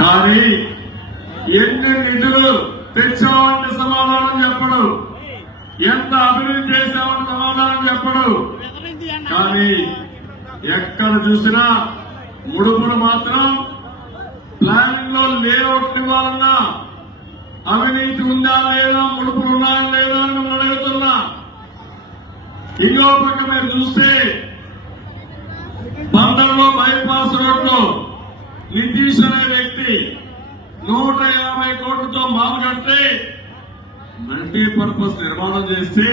కానీ ఎన్ని నిధులు తెచ్చామంటే సమాధానం చెప్పడు, ఎంత అభివృద్ధి చేశామని సమాధానం చెప్పడు. కానీ ఎక్కడ చూసినా ముడుపులు మాత్రం ప్లానింగ్ లో లేఅవుట్ ఇవ్వాలన్నా అవినీతి ఉందా లేదా, ముడుపులు ఉన్నాయా లేదా అని మనం అడుగుతున్నా. ఇంకో పక్క మీరు చూస్తే బందర్లో బైపాస్ రోడ్లో నితీష్ అనే వ్యక్తి 150 కోట్లతో మాల్ కడితే మల్టీపర్పస్ నిర్మాణం చేసి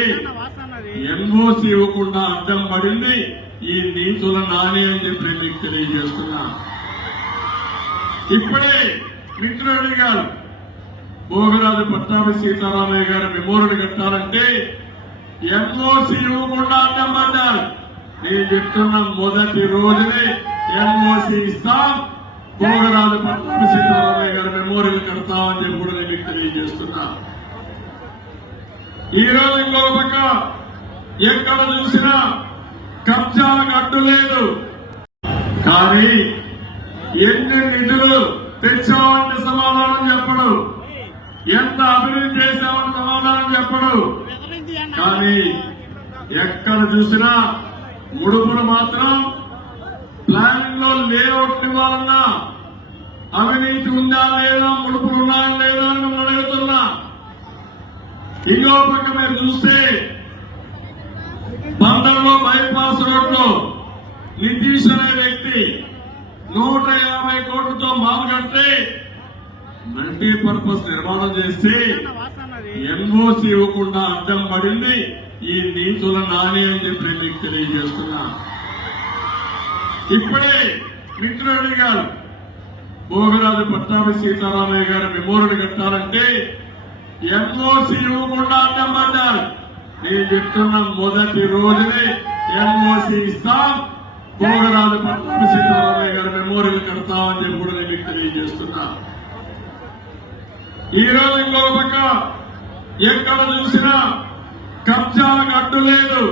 ఎన్ఓసి ఇవ్వకుండా అడ్డం పడింది ఈ నీతుల నాని అని చెప్పి మీకు తెలియజేస్తున్నా. ఇప్పుడే మిత్రుడు అడిగారు, భోగరాజు పట్టాభి సీతారామయ్య గారి మెమోరియల్ కట్టాలంటే ఎన్ఓసి ఇవ్వకుండా అడ్డం పడ్డారు. నేను చెప్తున్న మొదటి రోజునే ఎన్ఓసి ఇస్తాం, భోగరాజు పట్టాభి సీతారామయ్య గారి మెమోరియల్ కడతామని చెప్పి కూడా నేను మీకు తెలియజేస్తున్నా. ఈ రోజు ఇంకో పక్క ఎక్కడ చూసినా కబ్జాలకు అడ్డు లేదు. కానీ ఎన్ని నిధులు తెచ్చామంటే సమాధానం చెప్పడు, ఎంత అభివృద్ధి చేశామని సమాధానం చెప్పడు. కానీ ఎక్కడ చూసినా ముడుపులు మాత్రం ప్లానింగ్ లో లేఅవుట్ ఇవ్వాలన్నా అవినీతి ఉందా లేదా, ముడుపులు ఉన్నాయా లేదా అని మనం అడుగుతున్నా. ఇంకో పక్క మీరు చూస్తే బందర్లో బైపాస్ రోడ్లో నితీష్ అనే వ్యక్తి 150 కోట్లతో మాల్ కడితే మల్టీపర్పస్ నిర్మాణం చేసి ఎన్ఓసి ఇవ్వకుండా అడ్డం పడింది ఈ నీతుల నాని అని చెప్పి మీకు తెలియజేస్తున్నా. ఇప్పుడే మిత్రుడు అడిగారు, భోగరాజు పట్టాభి సీతారామయ్య గారి మెమోరియల్ కట్టాలంటే ఎన్ఓసి ఇవ్వకుండా అడ్డం పడ్డారు. నేను చెప్తున్న మొదటి రోజునే ఎన్ఓసి ఇస్తాం, భోగరాజు పట్టాభి సీతారామయ్య గారి మెమోరియల్ కడతామని చెప్పి కూడా నేను మీకు తెలియజేస్తున్నా. ఈ రోజు ఇంకో పక్క ఎక్కడ చూసినా కబ్జాలకు అడ్డు లేదు.